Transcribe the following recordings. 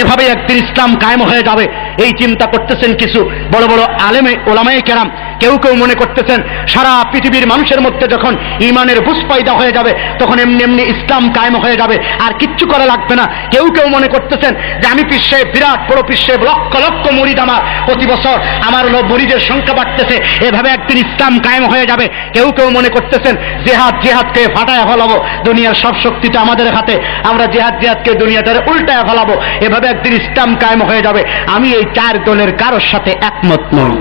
এভাবে একদিন ইসলাম কায়েম হয়ে যাবে এই চিন্তা করতেছেন কিছু বড় বড় আলেমে ওলামায়ে কেরাম। কেউ কেউ মনে করতেছেন সারা পৃথিবীর মানুষের মধ্যে যখন ঈমানের বুঝ পয়দা হয়ে যাবে তখন এমনি এমনি ইসলাম কায়েম হয়ে যাবে, আর কিচ্ছু করা লাগবে না। কেউ কেউ মনে করতেছেন যে আমি পীর সাহেব, বিরাট বড় পীর সাহেব, লক্ষ লক্ষ মুরিদ আমার, প্রতি বছর আমার মুরিদের সংখ্যা বাড়তেছে, এভাবে একদিন ইসলাম কায়েম হয়ে যাবে। কেউ কেউ মনে করতেছেন জিহাদকে ফাটায় ফেলাবো, দুনিয়ার সব শক্তিটা আমাদের হাতে, আমরা জিহাদকে দুনিয়াটারে উল্টায় ফেলাবো, এভাবে একদিন ইসলাম কায়েম হয়ে যাবে। আমি এই চার দলের কারোর সাথে একমত নই।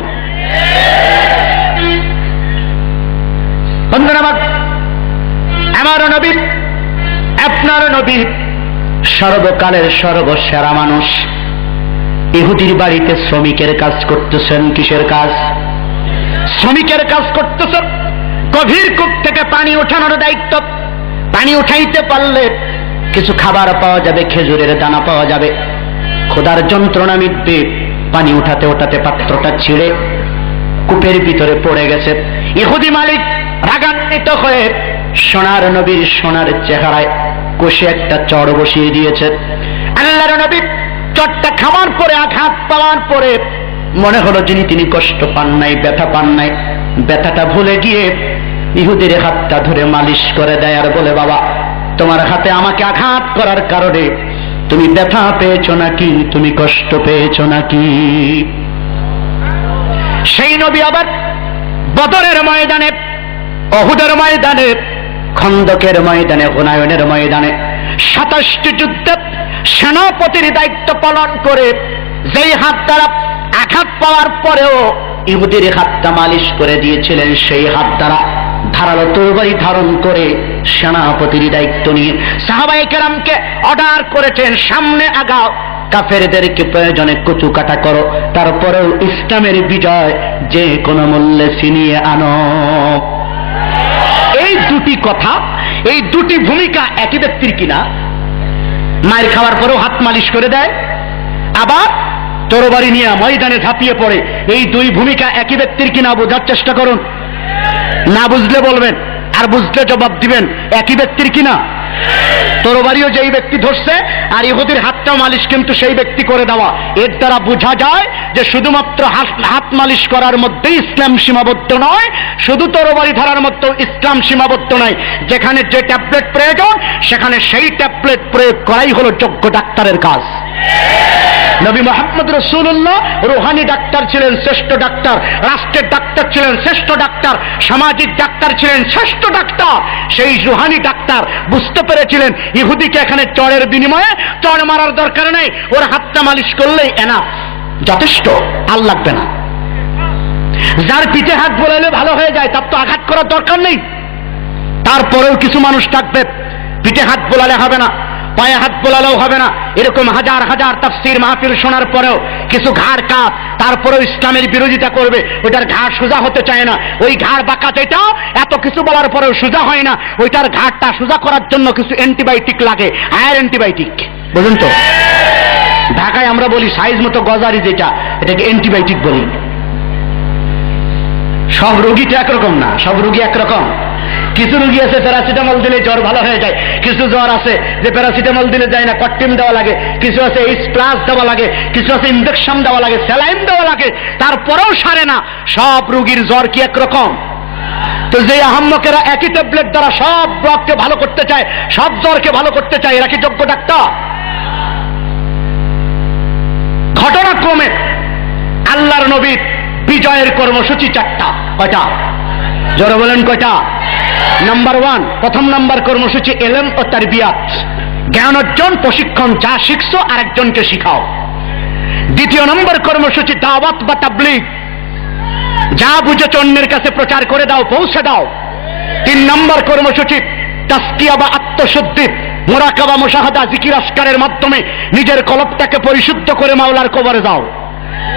বন্ধুরা আমার নবী, আপনার নবী সর্বকালের সর্বসেরা মানুষ। ইহুদির বাড়িতে শ্রমিকের কাজ করতেছেন। কিসের কাজ? শ্রমিকের কাজ করতেছেন। গভীর কূপ থেকে পানি ওঠানোর দায়িত্ব। পানি উঠাইতে পারলে কিছু খাবার পাওয়া যাবে, খেজুরের দানা পাওয়া যাবে, ক্ষুধার যন্ত্রণা মিটবে। পানি উঠাতে উঠাতে পাত্রটা ছিঁড়ে কূপের ভিতরে পড়ে গেছে। ইহুদি মালিক রাগান্বিত হয়ে সোনার নবীর সোনার চেহারায় কষে একটা চড় বসিয়ে দিয়েছে। আল্লাহর নবী চটটা খাওয়ার পরে, আঘাত পাওয়ার পরে মনে হলো তিনি কষ্ট পান নাই, ব্যথা পান নাই। ব্যথাটা ভুলে গিয়ে ইহুদির হাতটা ধরে মালিশ করে দেয় আর বলে, বাবা তোমার হাতে আমাকে আঘাত করার কারণে তুমি ব্যথা পেয়েছো নাকি, তুমি কষ্ট পেয়েছো নাকি? সেই নবী আবার বদরের ময়দানে, অহুদের ময়দানে, খন্দকের ময়দানে, হুনায়নের ময়দানে 27টি যুদ্ধে সেনাপতির দায়িত্ব পালন করে যেই হাত দ্বারা আঘাত পাওয়ার পরেও ইহুদির হাতটা মালিশ করে দিয়েছিলেন, সেই হাত দ্বারা ধারালো তরবারি ধারণ করে সেনাপতির দায়িত্ব নিয়ে সাহাবায়ে কেরামকে অর্ডার করেছেন, সামনে আগাও, কাফেরদেরকে প্রয়োজনে কচু কাটা করো, তারপরেও ইসলামের বিজয় যে কোনো মূল্যে ছিনিয়ে আনো। এই দুটি কথা, এই দুটি ভূমিকা একই ব্যক্তির কিনা? মায়ের খাওয়ার পরেও হাত মালিশ করে দেয়, আবার তরবারি নিয়ে ময়দানে ঝাঁপিয়ে পড়ে, এই দুই ভূমিকা একই ব্যক্তির কিনা? বোঝার চেষ্টা করুন। না বুঝলে বলবেন, আর বুঝলে জবাব দিবেন। একই ব্যক্তির কিনা? তরবারিও যেই ব্যক্তি ধরছে আর ইহুদির হাতটাও মালিশ কিন্তু সেই ব্যক্তি করে দেওয়া। এর দ্বারা বোঝা যায় যে শুধুমাত্র হাত মালিশ করার মধ্যে ইসলাম সীমাবদ্ধ নয়, শুধু তরবারি ধরার মধ্যে ইসলাম সীমাবদ্ধ নয়। যেখানে যে ট্যাবলেট প্রয়োজন সেখানে সেই ট্যাবলেট প্রয়োগ করাই হলো যোগ্য ডাক্তারের কাজ। নবী মুহাম্মদ রাসূলুল্লাহ রুহানি ডাক্তার ছিলেন, শ্রেষ্ঠ ডাক্তার। রাষ্ট্রের ডাক্তার ছিলেন, শ্রেষ্ঠ ডাক্তার। সামাজিক ডাক্তার ছিলেন, শ্রেষ্ঠ ডাক্তার। সেই রুহানি ডাক্তার বুঝতে পেরেছিলেন ইহুদিকে এখানে চড়ের বিনিময়ে চড় মারার দরকার নেই, ওর হাতটা মালিশ করলেই এনাফ, যথেষ্ট, আর লাগবে না। যার পিঠে হাত বোলালে ভালো হয়ে যায় তার তো আঘাত করার দরকার নেই। তারপরেও কিছু মানুষ থাকবে পিঠে হাত বোলালে হবে না, পায়ে হাত বোলালেও হবে না, এরকম হাজার হাজার তাফসীর মাহফিল শোনার পরেও কিছু ঘাড় কাত, তারপরেও ইসলামের বিরোধিতা করবে। ওইটার ঘাড় সোজা হতে চায় না, ওই ঘাড় বাঁকা যেটা এত কিছু বলার পরেও সোজা হয় না, ওইটার ঘাড়টা সোজা করার জন্য কিছু অ্যান্টিবায়োটিক লাগে, হায়ার অ্যান্টিবায়োটিক। বুঝুন তো, ঢাকায় আমরা বলি সাইজ মতো গজারি যেটা, এটাকে অ্যান্টিবায়োটিক বলি। সব রোগীটা একরকম না, সব রোগী একরকম। কিছু রোগী আছে প্যারাসিটামল দিলে জ্বর ভালো হয়ে যায়, কিছু জ্বর আছে যে প্যারাসিটামল দিলে যায় না, কট্টিম দেওয়া লাগে, কিছু আছে H+ দেওয়া লাগে, কিছু আছে ইনজেকশন দেওয়া লাগে, স্যালাইন দেওয়া লাগে, তারপরেও সারে না। সব রোগীর জ্বর কি একরকম? তো যে আহাম্মকেরা একই ট্যাবলেট দ্বারা সব রোগকে ভালো করতে চায়, সব জ্বরকে ভালো করতে চায়, এরা কি যোগ্য ডাক্তার? ঘটনাক্রমে আল্লাহর নবীর বিজয়ের কর্মসূচি 4টা। কয়টা? জোরে বলেন কয়টা? নাম্বার 1, প্রথম নাম্বার কর্মসূচি ইলম ও তারবিয়াত, জ্ঞান অর্জন, প্রশিক্ষণ। যা শিখছো আরেকজনকে শিখাও। দ্বিতীয় নম্বর কর্মসূচি দাওয়াত বা তাবলীগ, যা বুঝেছো অন্যের কাছে প্রচার করে দাও, পৌঁছে দাও। 3 নম্বর কর্মসূচি তাসকিয়া বা আত্মশুদ্ধি, মুরাকাবা, মুশাহাদা, জিকির আসকারের মাধ্যমে নিজের কলবটাকে পরিশুদ্ধ করে মাওলার কবরে যাও।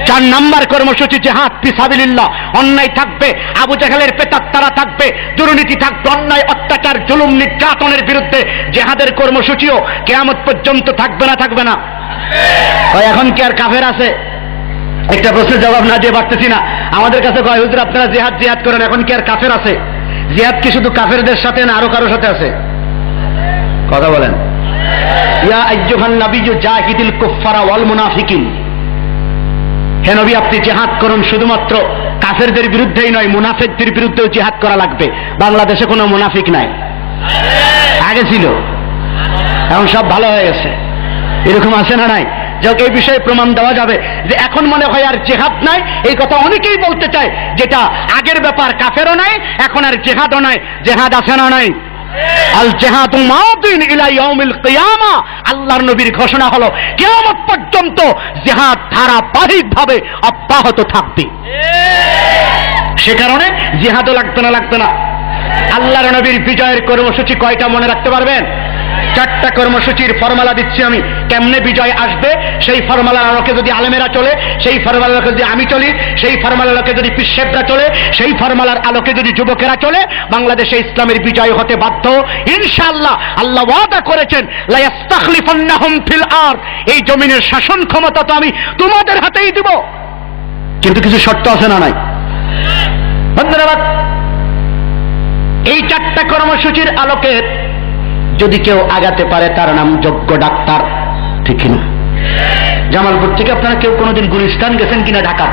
4 নম্বর কর্মসূচি জিহাদ ফি সাবিলিল্লাহ, অন্যায় থাকবে, আবু জাহেলের প্রেতাত্মারা থাকবে, দুর্নীতি থাকবে, অন্যায়, অত্যাচার, জুলুম, নির্যাতনের বিরুদ্ধে জিহাদের কর্মসূচিও কিয়ামত পর্যন্ত থাকবে না? থাকবে না? এখন কি আর কাফের আছে? একটা প্রশ্নের জবাব না দিয়ে পারতেছি না। আমাদের কাছে কয়, হুজুর আপনারা জিহাদ জিহাদ করেন, এখন কি আর কাফের আছে? জিহাদ কি শুধু কাফেরদের সাথে না আরো কারোর সাথে আছে? কথা বলেন। ইয়া আইয়ুহান নাবিয়্যু জাহিদিল কুফফারা ওয়াল মুনাফিকিন, হে নবী আপনি জিহাদ করুন, শুধুমাত্র কাফেরদের বিরুদ্ধেই নয়, মুনাফিকদের বিরুদ্ধেও জিহাদ করা লাগবে। বাংলাদেশে কোনো মুনাফিক নাই, আগে ছিল, এখন সব ভালো হয়ে গেছে। এরকম আছে না নাই? যাক, এই বিষয়ে প্রমাণ দেওয়া যাবে যে এখন মনে হয় আর জিহাদ নাই, এই কথা অনেকেই বলতে চায়, যেটা আগের ব্যাপার, কাফেরও নাই, এখন আর জিহাদও নাই। জিহাদ আছে না নাই? আল জিহাদু মাদিন ইলা ইয়াউমিল কিয়ামা, আল্লাহর নবীর ঘোষণা হলো কিয়ামত পর্যন্ত জিহাদ ধারাবাহিকভাবে অব্যাহত থাকবে। সে কারণে জিহাদও লাগবে না। আল্লাহর নবীর বিজয়ের কর্মসূচি কয়টা মনে রাখতে পারবেন? 4টা কর্মসূচির ফর্মুলা দিচ্ছি আমি, কেমনে বিজয় আসবে। সেই ফর্মুলার আলোকে যদি আলেমেরা চলে, সেই ফর্মুলার আলোকে যদি আমি চলি, সেই ফর্মুলার আলোকে যদি পিসেবরা চলে, সেই ফর্মুলার আলোকে যদি যুবকেরা চলে, বাংলাদেশে ইসলামের বিজয় হতে বাধ্য ইনশাআল্লাহ। আল্লাহ ওয়াদা করেছেন, লা ইস্তাখলিফান্নাহুম ফিল আরদ, এই জমিনের শাসন ক্ষমতা তো আমি তোমাদের হাতেই দিব, কিন্তু কিছু শর্ত আছে না নাই? ধন্যবাদ। এই 4টা কর্মসূচির আলোকে যদি কেউ আগাতে পারে তার নাম যোগ্য ডাক্তার, ঠিক কিনা? জামালপুর থেকে আপনারা কেউ কোনোদিন গুলিস্তান গেছেন কিনা? ঢাকা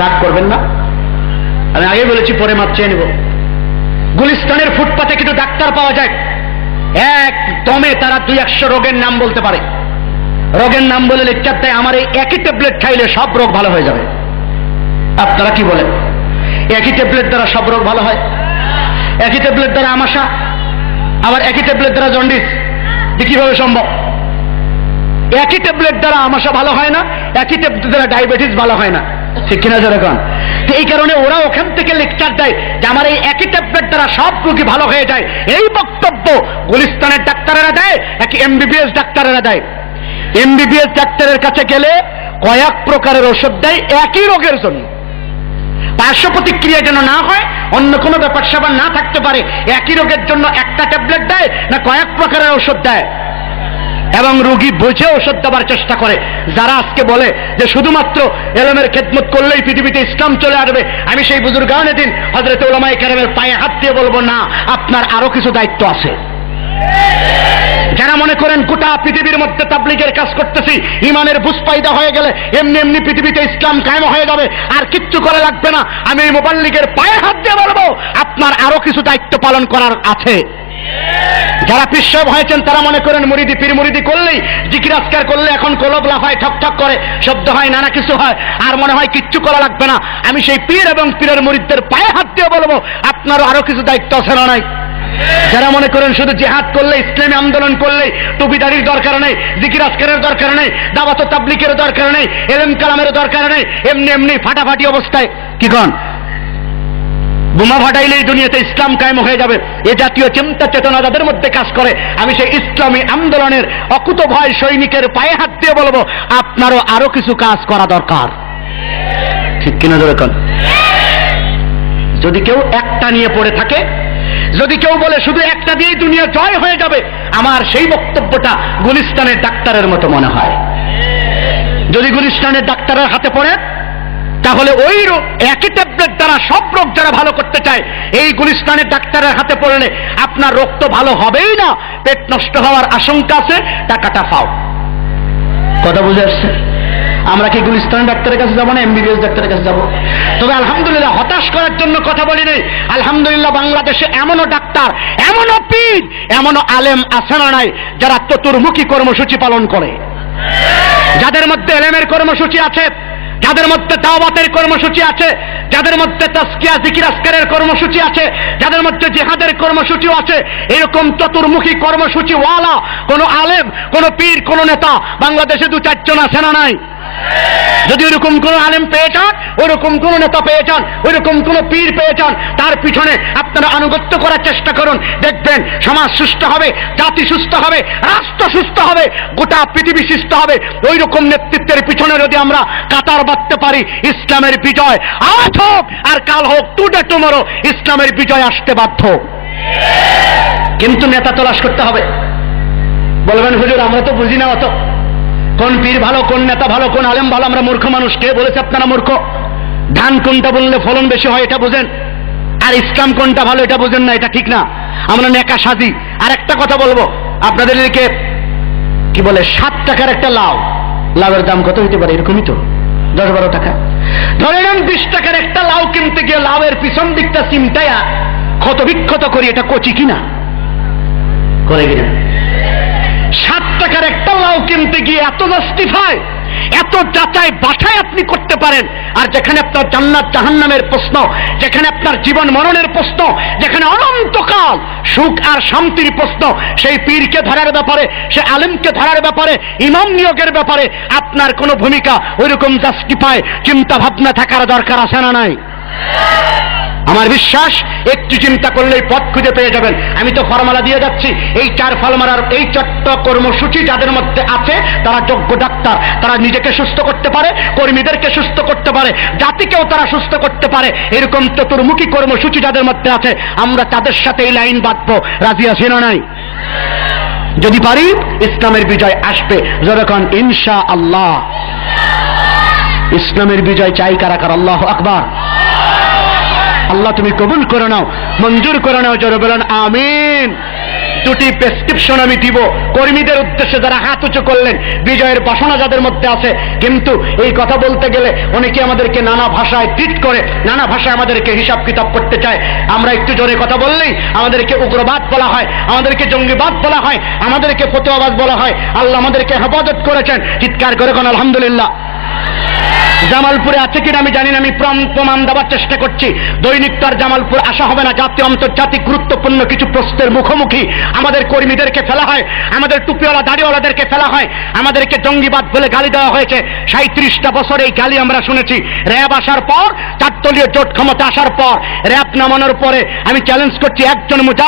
রাগ করবেন না, আমি আগে বলেছি, পরে মাপ চেয়ে নেব। গুলিস্তানের ফুটপাতে কিন্তু ডাক্তার পাওয়া যায়, একদমে তারা 200 রোগের নাম বলতে পারে। রোগের নাম বলে লেকচার দেয়, আমার এই একই ট্যাবলেট খাইলে সব রোগ ভালো হয়ে যাবে। আপনারা কি বলেন? একই ট্যাবলেট দ্বারা সব রোগ ভালো হয়? একই ট্যাবলেট দ্বারা আমাশা, আবার একই ট্যাবলেট দ্বারা জন্ডিস, কিভাবে সম্ভব? একই ট্যাবলেট দ্বারা আমাশা ভালো হয় না, একই ট্যাবলেট দ্বারা ডায়াবেটিস ভালো হয় না, ঠিক কিনা? যেরকম এই কারণে ওরা ওখান থেকে লেকচার দেয় যে আমার এই একই ট্যাবলেট দ্বারা সব রোগী ভালো হয়ে যায়। এই বক্তব্য গুলিস্তানের ডাক্তারেরা দেয়, একই এমবিবিএস ডাক্তারেরা দেয়। এমবিবিএস ডাক্তারের কাছে গেলে কয়েক প্রকারের ওষুধ দেয় একই রোগের জন্য, পার্শ্ব প্রতিক্রিয়া যেন না হয়, অন্য কোনো ব্যাপার স্যাপার না থাকতে পারে। একই রোগের জন্য একটা ট্যাবলেট দেয় না কয়েক প্রকারের ওষুধ দেয়, এবং রোগী বুঝে ওষুধ দেওয়ার চেষ্টা করে। যারা আজকে বলে যে শুধুমাত্র এলমের খেদমত করলেই পৃথিবীতে ইসলাম চলে আসবে, আমি সেই বুজুর্গানে দিন হযরত উলামায়ে কেরামের পায়ে হাত দিয়ে বলবো, না, আপনার আরো কিছু দায়িত্ব আছে। যারা মনে করেন গোটা পৃথিবীর মধ্যে তাবলীগের কাজ করতেছি, ইমানের বুঝ পায়দা হয়ে গেলে এমনি এমনি পৃথিবীতে ইসলাম কায়েম হয়ে যাবে, আর কিচ্ছু করা লাগবে না, আমি এই মুবাল্লিগের পায়ে হাত দিয়ে বলবো, আপনার আরো কিছু দায়িত্ব পালন করার আছে। যারা পীর সাহেব হয়েছেন তারা মনে করেন মুরিদি পীর মুরিদি করলেই, জিকির আজকার করলে এখন কলব লাফায়, ঠক ঠক করে, শব্দ হয়, নানা কিছু হয়, আর মনে হয় কিচ্ছু করা লাগবে না। আমি সেই পীর এবং পীরের মুরিদদের পায়ে হাত দিয়ে বলবো, আপনারও আরো কিছু দায়িত্ব আছে না নাই? যারা মনে করেন শুধু জিহাদ করলে, ইসলামী আন্দোলন করলে টুপিদারির দরকার নেই, জিকির আজকারের দরকার নেই, দাওয়াত ও তাবলীগের দরকার নেই, ইলম কালামের দরকার নেই, এমনি এমনি ফাটাফাটি অবস্থায় কি কন বোমা ফাটাইলেই দুনিয়াতে ইসলাম কায়েম হয়ে যাবে, এ জাতীয় চিন্তা চেতনা যাদের মধ্যে কাজ করে, আমি সেই ইসলামী আন্দোলনের অকুতোভয় সৈনিকের পায়ে হাত দিয়ে বলবো, আপনারও আরো কিছু কাজ করা দরকার, ঠিক কিনা? যেরকম যদি কেউ একটা নিয়ে পড়ে থাকে, যদি কেউ বলে শুধু একটা দিয়েই দুনিয়া জয় হয়ে যাবে, আমার সেই বক্তব্যটা গুলিস্তানের ডাক্তারের মতো মনে হয়। যদি গুলিস্তানের ডাক্তারের হাতে পড়ে, তাহলে ওই একই ট্যাবলেট দ্বারা সব রোগ যারা ভালো করতে চায়, এই গুলিস্তানের ডাক্তারের হাতে পড়লে আপনার রোগ তো ভালো হবেই না, পেট নষ্ট হওয়ার আশঙ্কা আছে, টাকাটা পাও। কথা বুঝে আসছে? আমরা কি গুলিস্তানের ডাক্তারের কাছে যাবো না এমবিবিএস ডাক্তারের কাছে যাবো? তবে আলহামদুলিল্লাহ, হতাশ করার জন্য কথা বলি নাই, আলহামদুলিল্লাহ বাংলাদেশে এমনও ডাক্তার, এমনও পীর, এমনও আলেম আছে না নাই যারা চতুর্মুখী কর্মসূচি পালন করে, যাদের মধ্যে এলেমের কর্মসূচি আছে, যাদের মধ্যে দাওয়াতের কর্মসূচি আছে, যাদের মধ্যে তাজকিয়া জিকির আজকারের কর্মসূচি আছে, যাদের মধ্যে জিহাদের কর্মসূচিও আছে। এরকম চতুর্মুখী কর্মসূচি ওয়ালা কোন আলেম, কোন পীর, কোন নেতা বাংলাদেশে 2-4 জন আছে না নাই? যদি ওইরকম কোন আলেম পেয়ে যান, ওইরকম কোন নেতা পেয়ে যান, ওইরকম কোন পীর পেয়ে যান, তার পিছনে আপনারা আনুগত্য করার চেষ্টা করুন, দেখবেন সমাজ সুস্থ হবে, জাতি সুস্থ হবে, রাষ্ট্র সুস্থ হবে, গোটা পৃথিবী সুস্থ হবে। ওই রকম নেতৃত্বের পিছনে যদি আমরা কাতার বাঁধতে পারি, ইসলামের বিজয় আজ হোক আর কাল হোক, টুডে টুমরো ইসলামের বিজয় আসতে বাধ্য। কিন্তু নেতা তলাশ করতে হবে। বলবেন হুজুর আমরা তো বুঝি না অত, কোন পীর ভালো, কোন নেতা ভালো, কোন আলেম ভালো, আমরা মূর্খ মানুষ। কে বলেছে আপনারা মূর্খ? ধান কোনটা বললে ফলন বেশি হয় এটা বুঝেন, আর ইসলাম কোনটা ভালো এটা বুঝেন না, এটা ঠিক না। আমরা নেকা সাজি। আর একটা কথা বলবো, আপনাদের এদিকে কি বলে 7 টাকার একটা লাউ, লাউয়ের দাম কত হইতে পারে? এরকমই তো 10-12 টাকা। ধরে নেন 20 টাকার একটা লাউ কিনতে গিয়ে লাউয়ের পিছন দিকটা চিমটায়া ক্ষত বিক্ষত করি, এটা কচি কিনা করে কিনা? 7 টাকার একটা লাউ কিনতে গিয়ে এত জাস্টিফাই, এত যাচাই বাছাই আপনি করতে পারেন। আর যেখানে আপনার জান্নাত জাহান্নামের প্রশ্ন, যেখানে আপনার জীবন মরণের প্রশ্ন, যেখানে অনন্তকাল সুখ আর শান্তির প্রশ্ন, সেই পীরকে ধরার ব্যাপারে, সে আলেমকে ধরার ব্যাপারে, ইমাম নিয়োগের ব্যাপারে আপনার কোনো ভূমিকা ওইরকম জাস্টিফাই চিন্তা ভাবনা থাকার দরকার আছে না নাই? আমার বিশ্বাস একটু চিন্তা করলেই পথ খুঁজে পেয়ে যাবেন। আমি তো ফর্মুলা দিয়ে যাচ্ছি, এই 4 ফর্মুলার এই 4টা কর্মসূচি যাদের মধ্যে আছে তারা যোগ্য ডাক্তার, তারা নিজেকে সুস্থ করতে পারে, কর্মীদেরকে সুস্থ করতে পারে, জাতিকেও তারা সুস্থ করতে পারে। এরকম চতুর্মুখী কর্মসূচি যাদের মধ্যে আছে, আমরা তাদের সাথে এই লাইন বাঁধবো। রাজি আছি না নাই? যদি পারি ইসলামের বিজয় আসবে। যখন ইনশাআল্লাহ। ইসলামের বিজয় চাই কারা কারা? আল্লাহু আকবার। আল্লাহ তুমি কবুল করে নাও, মঞ্জুর করে নাও, জোরে বলেন আমিন। 2টি প্রেসক্রিপশন আমি দিব কর্মীদের উদ্দেশ্যে যারা হাত উঁচু করলেন, বিজয়ের বাসনা যাদের মধ্যে আছে। কিন্তু এই কথা বলতে গেলে অনেকে আমাদেরকে নানা ভাষায় ট্রিট করে, নানা ভাষায় আমাদেরকে হিসাব কিতাব করতে চায়। আমরা একটু জোরে কথা বললেই আমাদেরকে উগ্রবাদ বলা হয়, আমাদেরকে জঙ্গিবাদ বলা হয়, আমাদেরকে ফতোয়াবাদ বলা হয়। আল্লাহ আমাদেরকে হেফাজত করেছেন, চিৎকার করে কোন আলহামদুলিল্লাহ। জামালপুরে আছে কিনা আমি জানি না, আমি প্রমাণ দেওয়ার চেষ্টা করছি। দৈনিক তো আর জামালপুর আসা হবে না, জাতীয় আন্তর্জাতিক গুরুত্বপূর্ণ কিছু প্রশ্নের মুখোমুখি আমাদের কর্মীদেরকে ফেলা হয়, আমাদের টুপিওয়ালা দাড়িওয়ালাদেরকে ফেলা হয়, আমাদেরকে জঙ্গিবাদ বলে গালি দেওয়া হয়েছে। 37টা বছর এই গালি আমরা শুনেছি। র্যাব আসার পর, 4 দলীয় জোট ক্ষমতা আসার পর, র্যাব নামানোর পরে আমি চ্যালেঞ্জ করছি, একজন মুজাহিদ